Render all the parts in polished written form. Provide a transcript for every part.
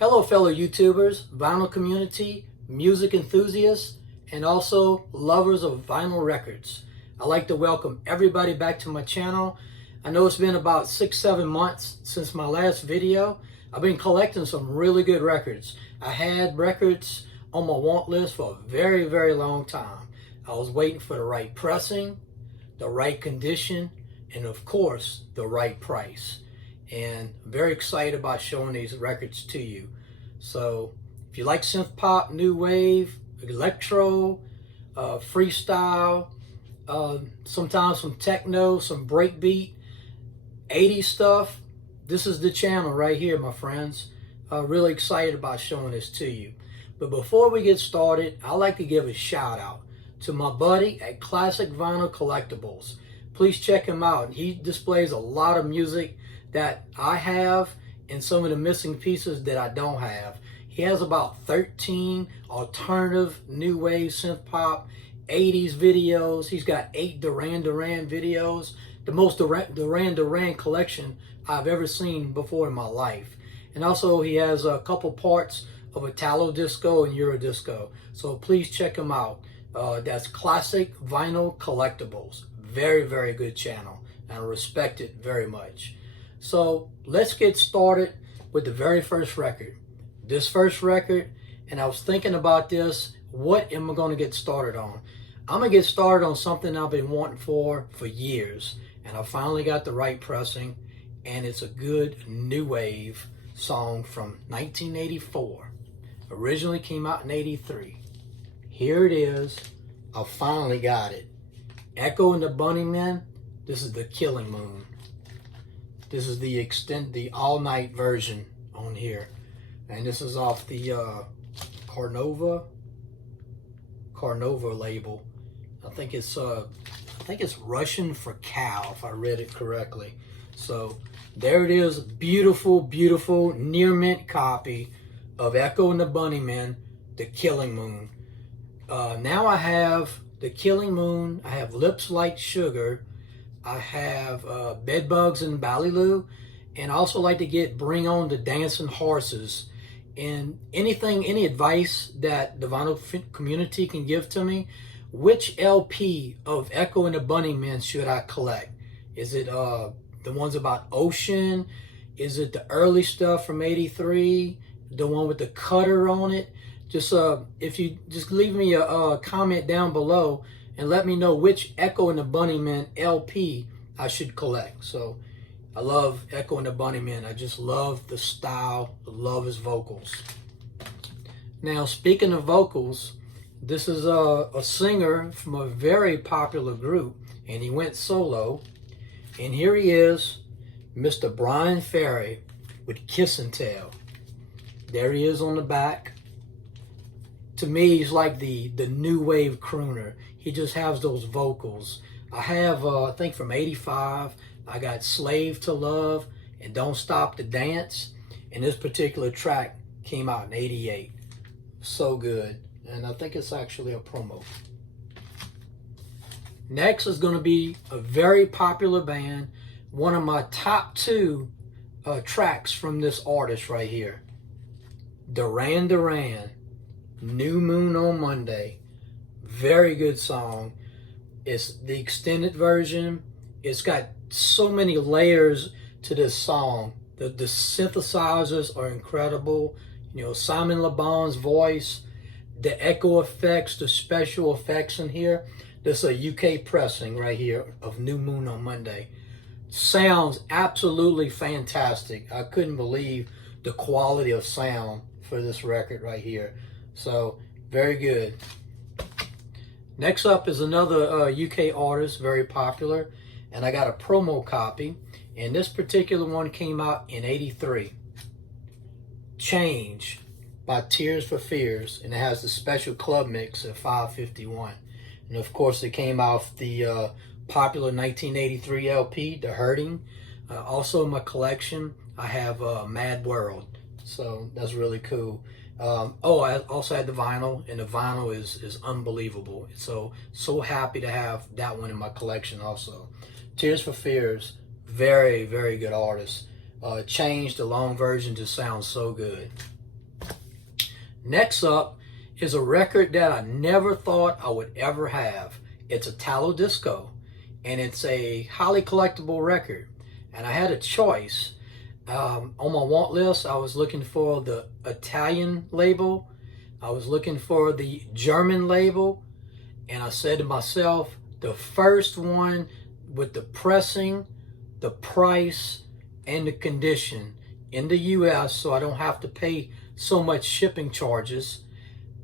Hello fellow YouTubers, vinyl community, music enthusiasts, and also lovers of vinyl records. I'd like to welcome everybody back to my channel. I know it's been about 6-7 months since my last video. I've been collecting some really good records. I had records on my want list for a very long time. I was waiting for the right pressing, the right condition, and of course the right price. And I'm very excited about showing these records to you. So if you like synth pop, new wave, electro, freestyle, sometimes some techno, some breakbeat, 80s stuff, this is the channel right here, my friends. Really excited about showing this to you. But before we get started, I'd like to give a shout out to my buddy at Classic Vinyl Collectibles. Please check him out. He displays a lot of music that I have and some of the missing pieces that I don't have. He has about 13 alternative new wave synth pop 80s videos. He's got 8 Duran Duran videos, the most Duran Duran collection I've ever seen before in my life. And also he has a couple parts of Italo-Disco and eurodisco. So please check him out. That's Classic Vinyl Collectibles. Very good channel, and I respect it very much. So let's get started with the very first record. This first record, and I was thinking about this, what am I going to get started on? I'm going to get started on something I've been wanting for years, and I finally got the right pressing, and it's a good new wave song from 1984. Originally came out in 83. Here it is. I finally got it. Echo and the Bunnymen. This is the Killing Moon. This is the all-night version on here, and this is off the Carnova label. I think it's Russian for cow, if I read it correctly. So there it is, beautiful near mint copy of Echo and the Bunnymen, the Killing Moon. Now I have the Killing Moon. I have Lips Like Sugar. I have Bedbugs and Ballyloo, and I also like to Bring On the Dancing Horses. And any advice that the vinyl community can give to me, which LP of Echo and the Bunnymen should I collect? Is it the ones about Ocean? Is it the early stuff from 83? The one with the cutter on it? Just if you just leave me a comment down below and let me know which Echo and the Bunnymen LP I should collect. So I love Echo and the Bunnymen. I just love the style, love his vocals. Now, speaking of vocals, this is a singer from a very popular group, and he went solo. And here he is, Mr. Bryan Ferry with Kiss and Tell. There he is on the back. To me, he's like the new wave crooner. He just has those vocals. I have, I think from 85, I got Slave to Love and Don't Stop to Dance. And this particular track came out in 88. So good. And I think it's actually a promo. Next is going to be a very popular band. One of my top 2 tracks from this artist right here. Duran Duran. New Moon on Monday. Very good song. It's the extended version. It's got so many layers to this song. The synthesizers are incredible. You know, Simon Le Bon's voice, the echo effects, the special effects in here. This is a UK pressing right here of New Moon on Monday. Sounds absolutely fantastic. I couldn't believe the quality of sound for this record right here. So, very good. Next up is another UK artist, very popular, and I got a promo copy, and this particular one came out in 83. Change by Tears for Fears, and it has the special club mix at 551. And of course, it came off the popular 1983 LP, The Hurting. Also in my collection, I have Mad World, so that's really cool. I also had the vinyl, and the vinyl is unbelievable. So happy to have that one in my collection also. Tears for Fears, very good artist. Changed, the long version just sounds so good. Next up is a record that I never thought I would ever have. It's Italo-Disco, and it's a highly collectible record. And I had a choice. On my want list, I was looking for the Italian label. I was looking for the German label. And I said to myself, the first one with the pressing, the price, and the condition in the US, so I don't have to pay so much shipping charges.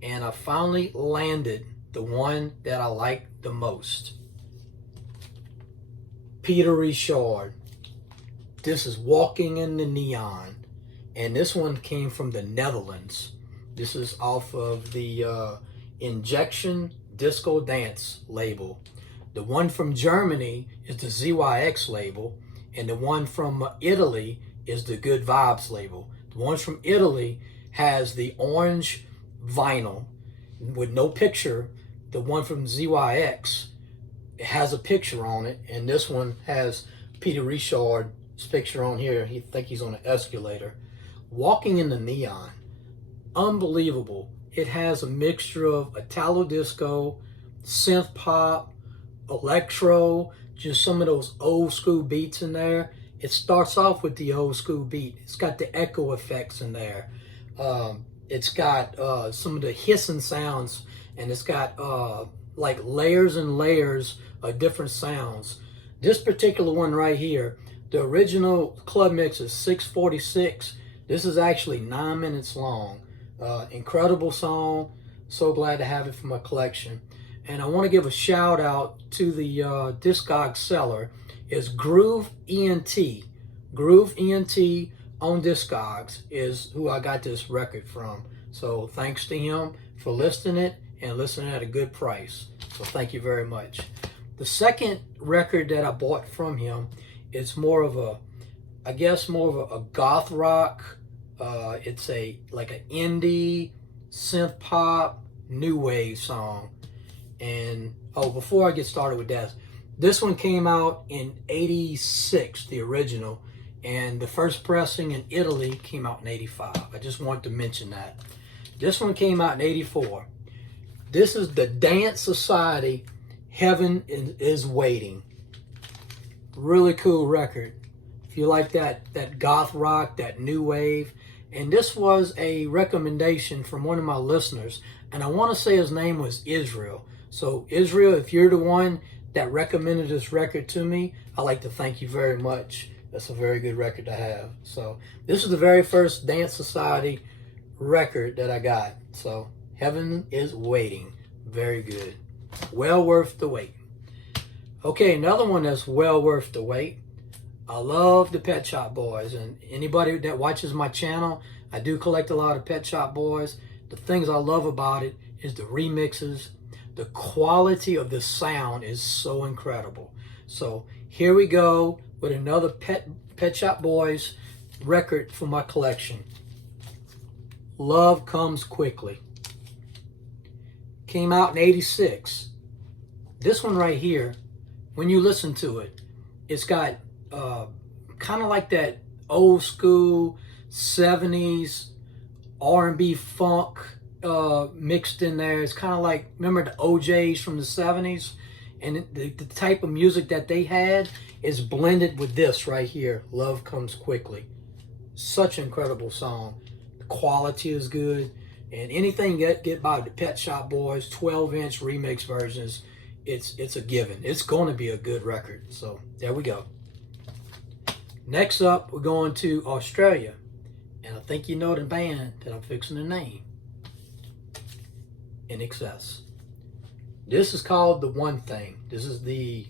And I finally landed the one that I like the most. Peter Richard. This is Walking in the Neon, and this one came from the Netherlands. This is off of the Injection Disco Dance label. The one from Germany is the Zymox label, and the one from Italy is the Good Vibes label. The one from Italy has the orange vinyl with no picture. The one from Zymox, it has a picture on it, and this one has Peter Richard's picture on here. I think he's on an escalator. Walking in the Neon, unbelievable. It has a mixture of Italo-Disco, Synth-Pop, Electro, just some of those old school beats in there. It starts off with the old school beat. It's got the echo effects in there. It's got some of the hissing sounds, and it's got like layers and layers of different sounds. This particular one right here, the original club mix is 6:46. This is actually 9 minutes long. Incredible song. So glad to have it for my collection. And I want to give a shout out to the Discog seller. Is Groove ENT. Groove ENT on Discogs is who I got this record from. So thanks to him for listing it and listening at a good price. So thank you very much. The second record that I bought from him is more of a, I guess more of a goth rock. It's like an indie, synth pop, new wave song. And before I get started with that, this one came out in '86, the original, and the first pressing in Italy came out in '85. I just wanted to mention that. This one came out in '84. This is the Dance Society, Heaven is Waiting. Really cool record. If you like that goth rock, that new wave. And this was a recommendation from one of my listeners, and I want to say his name was Israel. So Israel, if you're the one that recommended this record to me, I'd like to thank you very much. That's a very good record to have. So this is the very first Dance Society record that I got. So Heaven is Waiting. Very good. Well worth the wait. Okay, another one that's well worth the wait. I love the Pet Shop Boys, and anybody that watches my channel, I do collect a lot of Pet Shop Boys. The things I love about it is the remixes. The quality of the sound is so incredible. So here we go with another Pet Shop Boys record for my collection. Love Comes Quickly. Came out in '86. This one right here, when you listen to it, it's got kind of like that old school 70s R&B funk mixed in there. It's kind of like, remember the OJs from the 70s? And the type of music that they had is blended with this right here, Love Comes Quickly. Such an incredible song. The quality is good. And anything get by the Pet Shop Boys 12-inch remix versions, it's a given. It's going to be a good record. So there we go. Next up, we're going to Australia. And I think you know the band that I'm fixing to name. INXS. This is called The One Thing. This is the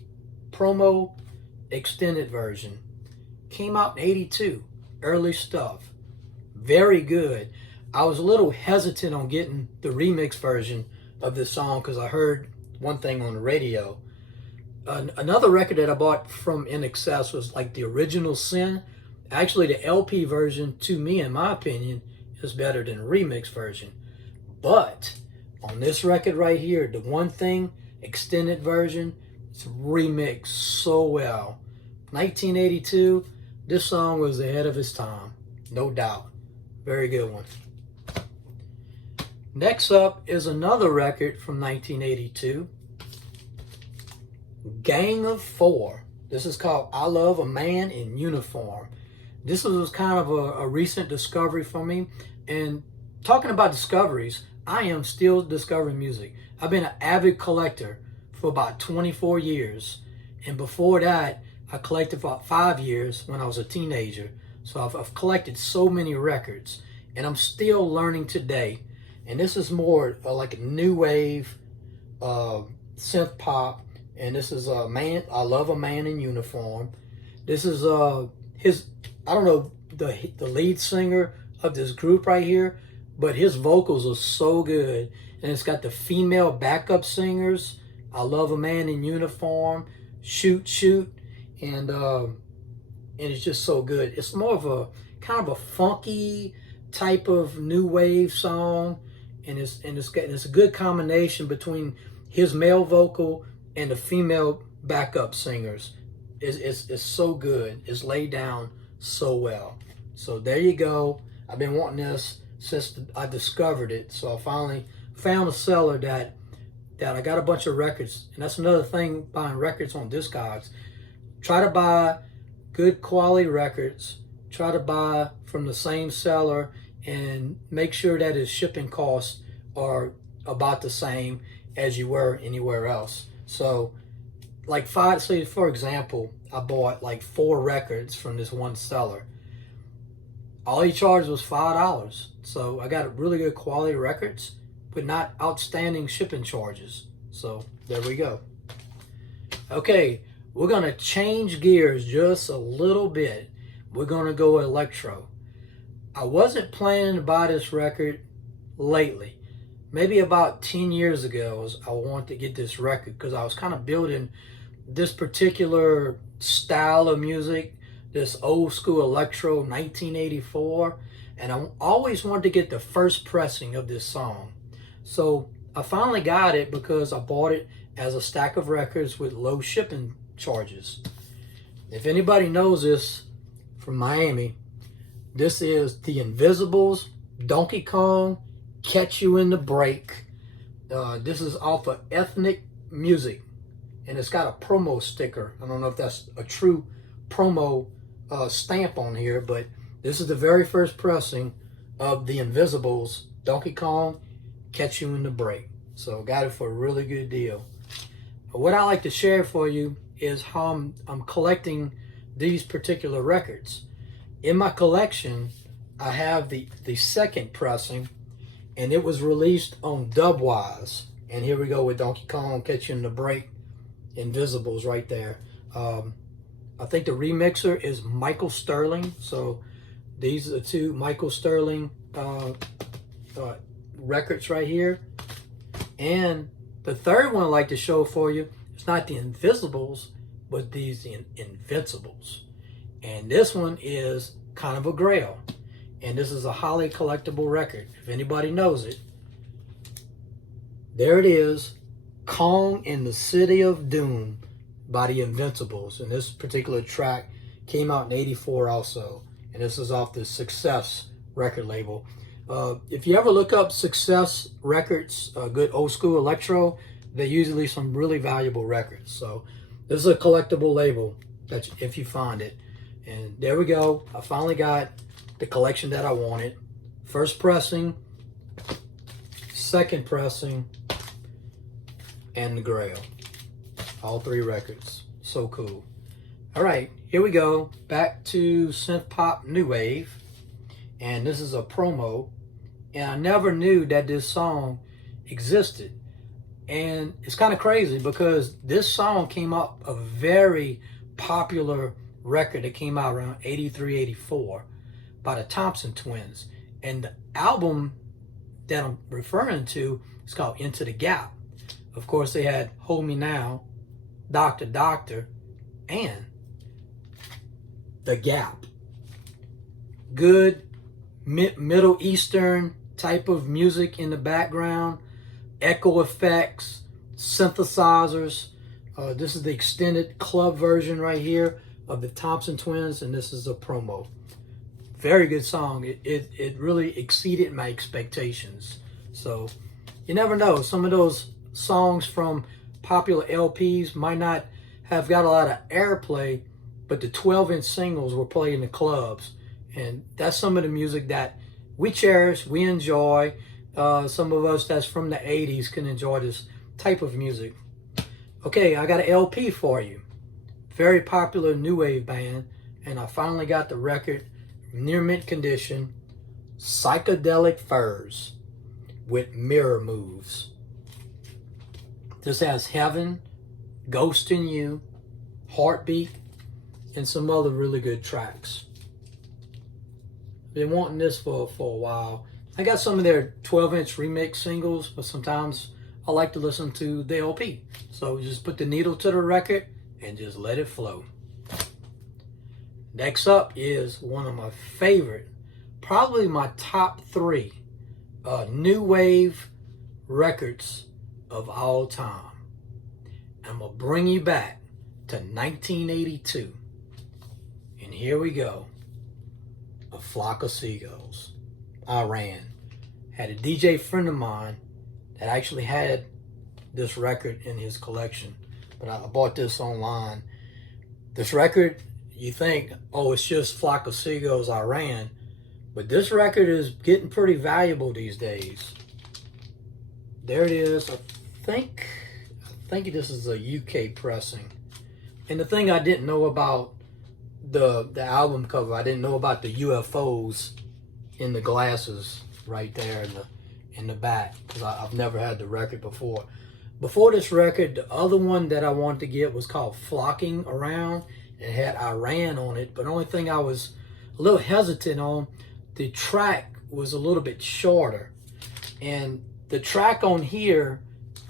promo extended version. Came out in '82. Early stuff. Very good. I was a little hesitant on getting the remix version of this song because I heard One Thing on the radio. Another record that I bought from INXS was like the original Sin. Actually, the LP version, to me, in my opinion, is better than the remix version. But on this record right here, the One Thing extended version, it's remixed so well. 1982, this song was ahead of its time, no doubt. Very good one. Next up is another record from 1982, Gang of Four. This is called I Love a Man in Uniform. This was kind of a recent discovery for me. And talking about discoveries, I am still discovering music. I've been an avid collector for about 24 years. And before that, I collected for about 5 years when I was a teenager. So I've collected so many records. And I'm still learning today. And this is more like a new wave synth pop. And this is Man, I Love a Man in Uniform. This is his, I don't know the lead singer of this group right here, but his vocals are so good. And it's got the female backup singers, I Love a Man in Uniform, Shoot Shoot, and it's just so good. It's more of a kind of a funky type of new wave song, and it's a good combination between his male vocal and the female backup singers. It's so good. It's laid down so well. So there you go. I've been wanting this since I discovered it. So I finally found a seller that I got a bunch of records. And that's another thing buying records on Discogs. Try to buy good quality records. Try to buy from the same seller and make sure that his shipping costs are about the same as you were anywhere else. So like say for example, I bought like 4 records from this one seller. All he charged was $5. So I got really good quality records, but not outstanding shipping charges. So there we go. Okay, we're gonna change gears just a little bit. We're gonna go electro. I wasn't planning to buy this record lately. Maybe about 10 years ago, I wanted to get this record because I was kind of building this particular style of music, this old school electro 1984, and I always wanted to get the first pressing of this song. So I finally got it because I bought it as a stack of records with low shipping charges. If anybody knows this from Miami, this is The Invisibles, Donkey Kong, Catch You in the Break. This is off of Ethnic Music, and it's got a promo sticker. I don't know if that's a true promo stamp on here, but this is the very first pressing of The Invisibles, Donkey Kong, Catch You in the Break. So got it for a really good deal. What I like to share for you is how I'm collecting these particular records. In my collection, I have the second pressing, and it was released on Dubwise. And here we go with Donkey Kong, Catch You in the Break, Invisibles right there. I think the remixer is Michael Sterling. So these are the 2 Michael Sterling records right here. And the third one I'd like to show for you, it's not the Invisibles, but these the Invincibles. And this one is kind of a grail. And this is a highly collectible record. If anybody knows it, there it is, Kong in the City of Doom by the Invincibles. And this particular track came out in '84 also. And this is off the Success record label. If you ever look up Success Records, good old school electro, they're usually some really valuable records. So this is a collectible label that if you find it. And there we go. I finally got the collection that I wanted. First pressing, second pressing, and the Grail. All 3 records. So cool. All right, here we go. Back to synth pop new wave. And this is a promo. And I never knew that this song existed. And it's kind of crazy because this song came out a very popular record that came out around '83, '84 by the Thompson Twins. And the album that I'm referring to is called Into the Gap. Of course, they had Hold Me Now, Doctor Doctor, and The Gap. Good Middle Eastern type of music in the background, echo effects, synthesizers. This is the extended club version right here of the Thompson Twins, and this is a promo. Very good song. It really exceeded my expectations. So you never know. Some of those songs from popular LPs might not have got a lot of airplay, but the 12-inch singles were played in the clubs. And that's some of the music that we cherish, we enjoy. Some of us that's from the 80s can enjoy this type of music. Okay, I got an LP for you. Very popular new wave band. And I finally got the record, near mint condition, Psychedelic Furs with Mirror Moves. This has Heaven, Ghost in You, Heartbeat, and some other really good tracks. Been wanting this for a while. I got some of their 12-inch remix singles, but sometimes I like to listen to the LP. So just put the needle to the record and just let it flow. Next up is one of my favorite, probably my top 3 new wave records of all time. I'm going to bring you back to 1982. And here we go. A Flock of Seagulls. Iran. Had a DJ friend of mine that actually had this record in his collection. But I bought this online. This record, you think, oh, it's just Flock of Seagulls, Iran. But this record is getting pretty valuable these days. There it is. I think this is a UK pressing. And the thing I didn't know about the album cover, I didn't know about the UFOs in the glasses right there in the back, because I've never had the record before. Before this record, the other one that I wanted to get was called Flocking Around. It had Iran on it, but the only thing I was a little hesitant on, the track was a little bit shorter. And the track on here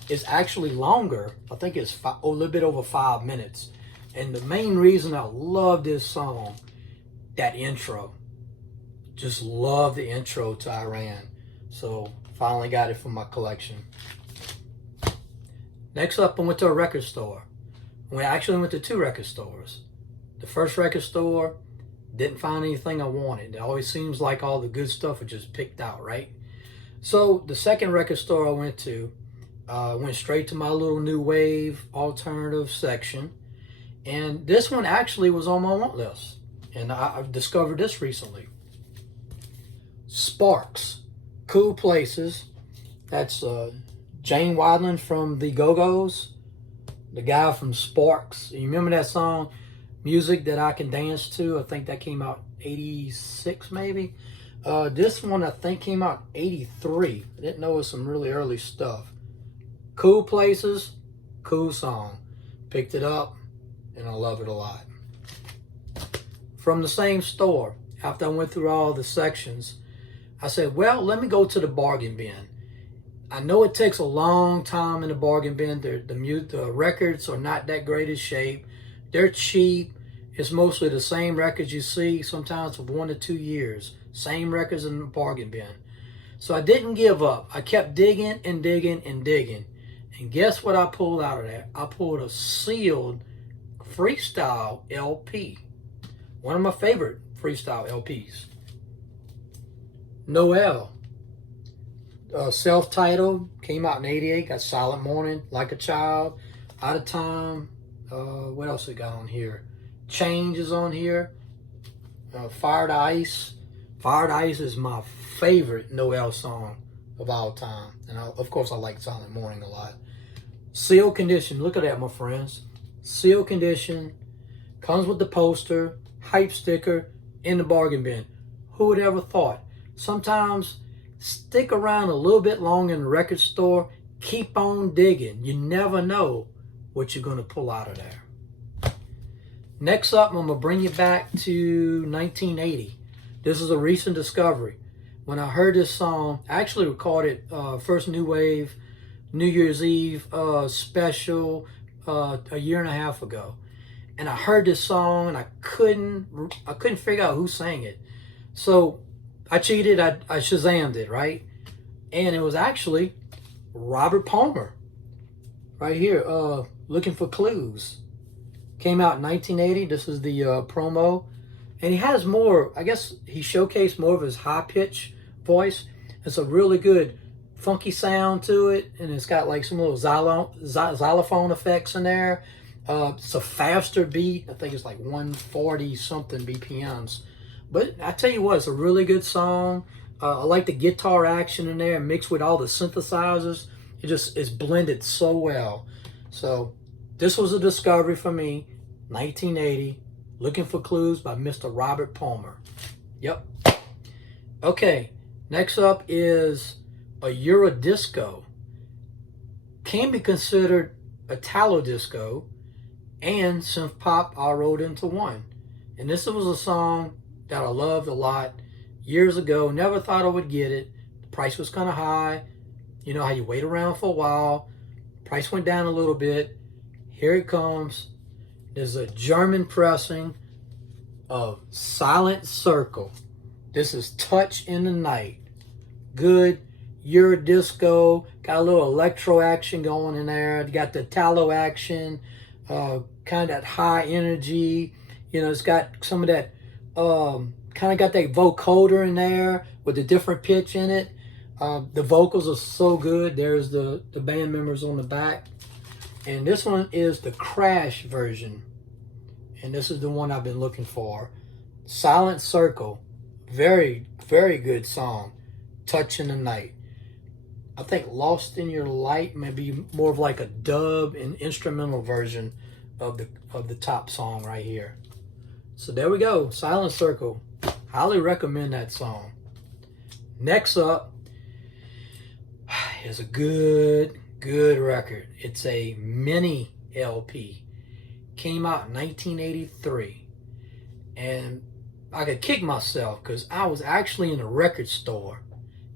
is actually longer. I think it's a little bit over 5 minutes. And the main reason I love this song, that intro. Just love the intro to Iran. So finally got it from my collection. Next up, I went to a record store. We actually went to 2 record stores. The first record store, didn't find anything I wanted. It always seems like all the good stuff was just picked out, right? So the second record store I went to, went straight to my little new wave alternative section. And this one actually was on my want list. And I've discovered this recently. Sparks, Cool Places. That's Jane Wadlin from the Go-Go's. The guy from Sparks. You remember that song, Music That I Can Dance To? I think that came out 86 maybe. This one I think came out 83. I didn't know it was some really early stuff. Cool Places, cool song. Picked it up and I love it a lot. From the same store, after I went through all the sections, I said, well, let me go to the bargain bin. I know it takes a long time in the bargain bin. The records are not that great of shape. They're cheap. It's mostly the same records you see, sometimes for 1 to 2 years. Same records in the bargain bin. So I didn't give up. I kept digging and digging and digging. And guess what I pulled out of there? I pulled a sealed freestyle LP. One of my favorite freestyle LPs. Noel. Self-titled, came out in 88, got Silent Morning, Like a Child, Out of Time. What else we got on here? Change is on here. Fired Ice. Fired Ice is my favorite Noel song of all time. And of course I like Silent Morning a lot. Seal Condition, look at that, my friends. Seal Condition, comes with the poster, hype sticker, in the bargain bin. Who would ever thought? Sometimes stick around a little bit longer in the record store. Keep on digging. You never know what you're going to pull out of there. Next up, I'm going to bring you back to 1980. This is a recent discovery. When I heard this song, I actually recorded first New Wave New Year's Eve special a year and a half ago. And I heard this song and I couldn't figure out who sang it. So I cheated, I Shazammed it, right? And it was actually Robert Palmer. Right here, Looking for Clues. Came out in 1980, this is the promo. And he has more, I guess he showcased more of his high pitch voice. It's a really good funky sound to it, and it's got like some little xylophone effects in there. It's a faster beat. I think it's like 140 something BPMs. But I tell you what, it's a really good song. I like the guitar action in there mixed with all the synthesizers. It's blended so well. So this was a discovery for me, 1980, Looking for Clues by Mr. Robert Palmer. Yep. Okay, next up is a eurodisco. Can be considered Italo-Disco and Synth-Pop all rolled into one. And this was a song that I loved a lot years ago. Never thought I would get it. The price was kind of high. You know how you wait around for a while. Price went down a little bit. Here it comes. There's a German pressing of Silent Circle. This is Touch in the Night. Good eurodisco. Got a little electro action going in there. Got the Italo action. Kind of that high energy. You know, it's got some of that, kind of got that vocoder in there with a different pitch in it. The vocals are so good. There's the band members on the back. And this one is the Crash version. And this is the one I've been looking for. Silent Circle. Very, very good song. Touch in the Night. I think Lost in Your Light may be more of like a dub and instrumental version of the top song right here. So there we go. Silent Circle. Highly recommend that song. Next up is a good record. It's a mini LP. Came out in 1983. And I could kick myself because I was actually in a record store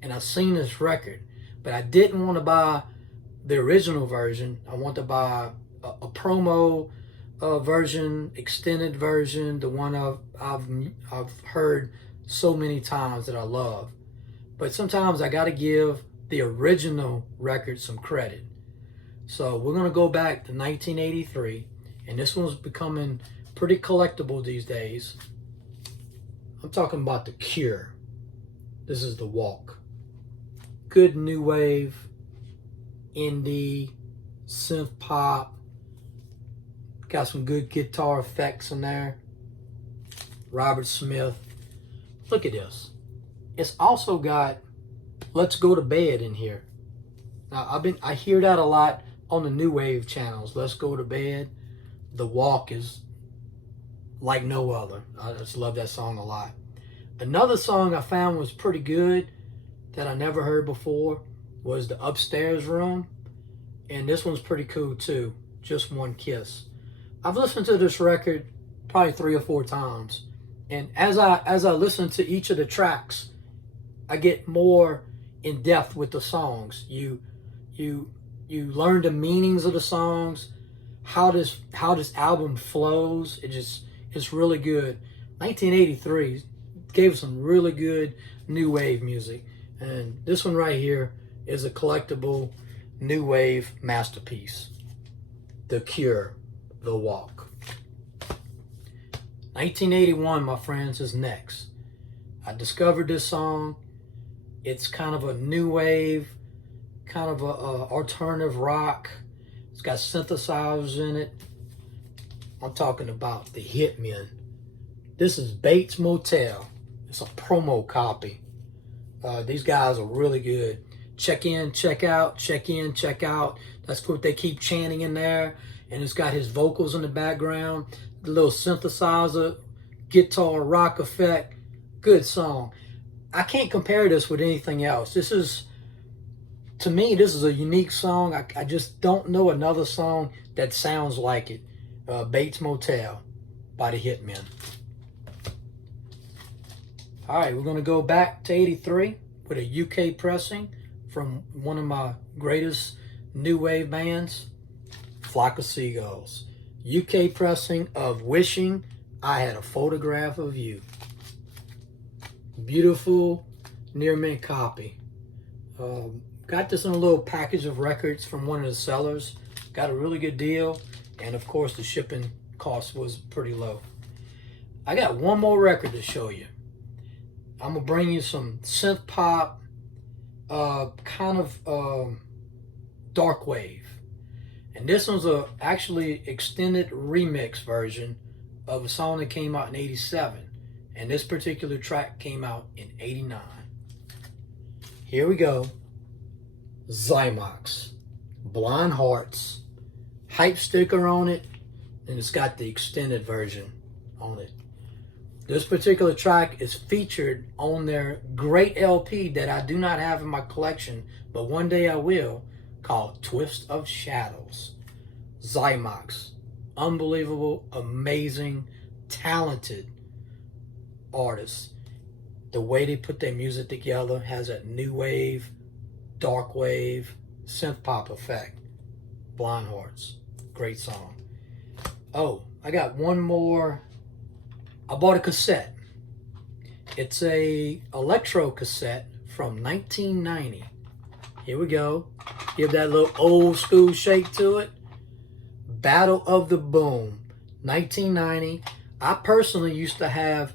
and I seen this record. But I didn't want to buy the original version. I want to buy a promo version, extended version, the one I've heard so many times that I love. But sometimes I got to give the original record some credit. So we're going to go back to 1983, and this one's becoming pretty collectible these days. I'm talking about The Cure. This is The Walk. Good new wave, indie, synth pop. Got some good guitar effects in there. Robert Smith. Look at this. It's also got Let's Go to Bed in here. Now I hear that a lot on the new wave channels. Let's Go to Bed. The Walk is like no other. I just love that song a lot. Another song I found was pretty good that I never heard before was The Upstairs Room. And this one's pretty cool too. Just One Kiss. I've listened to this record probably 3 or 4 times. And as I listen to each of the tracks, I get more in depth with the songs. You learn the meanings of the songs, how this album flows. It's really good. 1983 gave some really good new wave music. And this one right here is a collectible new wave masterpiece. The Cure, The Walk. 1981, my friends, is next. I discovered this song. It's kind of a new wave, kind of a alternative rock. It's got synthesizers in it. I'm talking about the Hitmen. This is Bates Motel. It's a promo copy. These guys are really good. Check in, check out, check in, check out. That's what they keep chanting in there. And it's got his vocals in the background, the little synthesizer, guitar, rock effect. Good song. I can't compare this with anything else. To me, this is a unique song. I just don't know another song that sounds like it. Bates Motel by the Hitmen. All right, we're going to go back to 83 with a UK pressing from one of my greatest new wave bands, Flock of Seagulls. UK pressing of Wishing I Had a Photograph of You. Beautiful near mint copy. Got this in a little package of records from one of the sellers. Got a really good deal. And of course the shipping cost was pretty low. I got one more record to show you. I'm going to bring you some synth pop, kind of dark wave. And this one's a actually extended remix version of a song that came out in '87. And this particular track came out in '89. Here we go. Zymox. Blind Hearts. Hype sticker on it. And it's got the extended version on it. This particular track is featured on their great LP that I do not have in my collection, but one day I will, called Twist of Shadows. Zymox. Unbelievable, amazing, talented artists. The way they put their music together has a new wave, dark wave, synth-pop effect. Blind Hearts. Great song. Oh, I got one more. I bought a cassette. It's a Electro cassette from 1990. Here we go. Give that little old school shake to it. Battle of the Boom, 1990. I personally used to have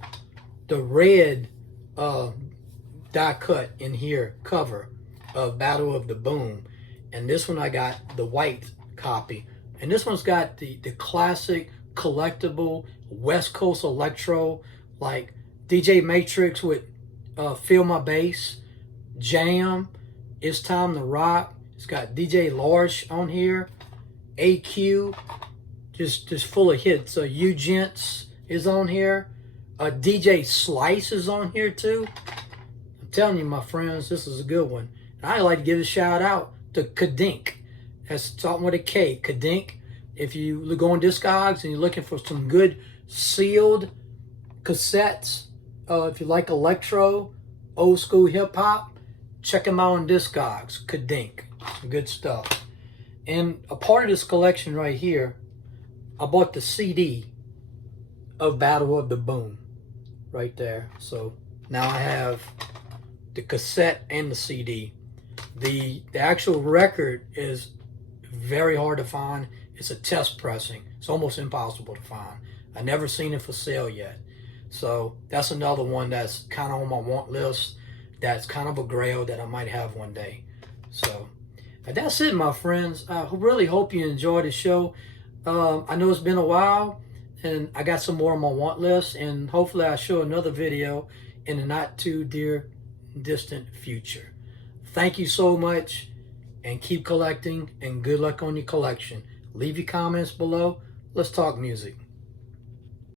the red die cut in here cover of Battle of the Boom. And this one I got the white copy. And this one's got the classic collectible West Coast electro, like DJ Matrix with Feel My Bass, Jam, It's Time to Rock. It's got DJ Lorsch on here, AQ, just full of hits. Gents is on here. DJ Slice is on here too. I'm telling you, my friends, this is a good one. And I'd like to give a shout out to Kadink. That's starting with a K, Kadink. If you go on Discogs and you're looking for some good sealed cassettes, if you like electro, old school hip hop, check them out on Discogs. Kadink, some good stuff. And a part of this collection right here, I bought the CD of Battle of the Boom right there. So now I have the cassette and the CD. The actual record is very hard to find. It's a test pressing. It's almost impossible to find. I've never seen it for sale yet. So that's another one that's kind of on my want list. That's kind of a grail that I might have one day. So that's it, my friends. I really hope you enjoyed the show. I know it's been a while, and I got some more on my want list, and hopefully I'll show another video in the not too distant future. Thank you so much, and keep collecting, and good luck on your collection. Leave your comments below. Let's talk music.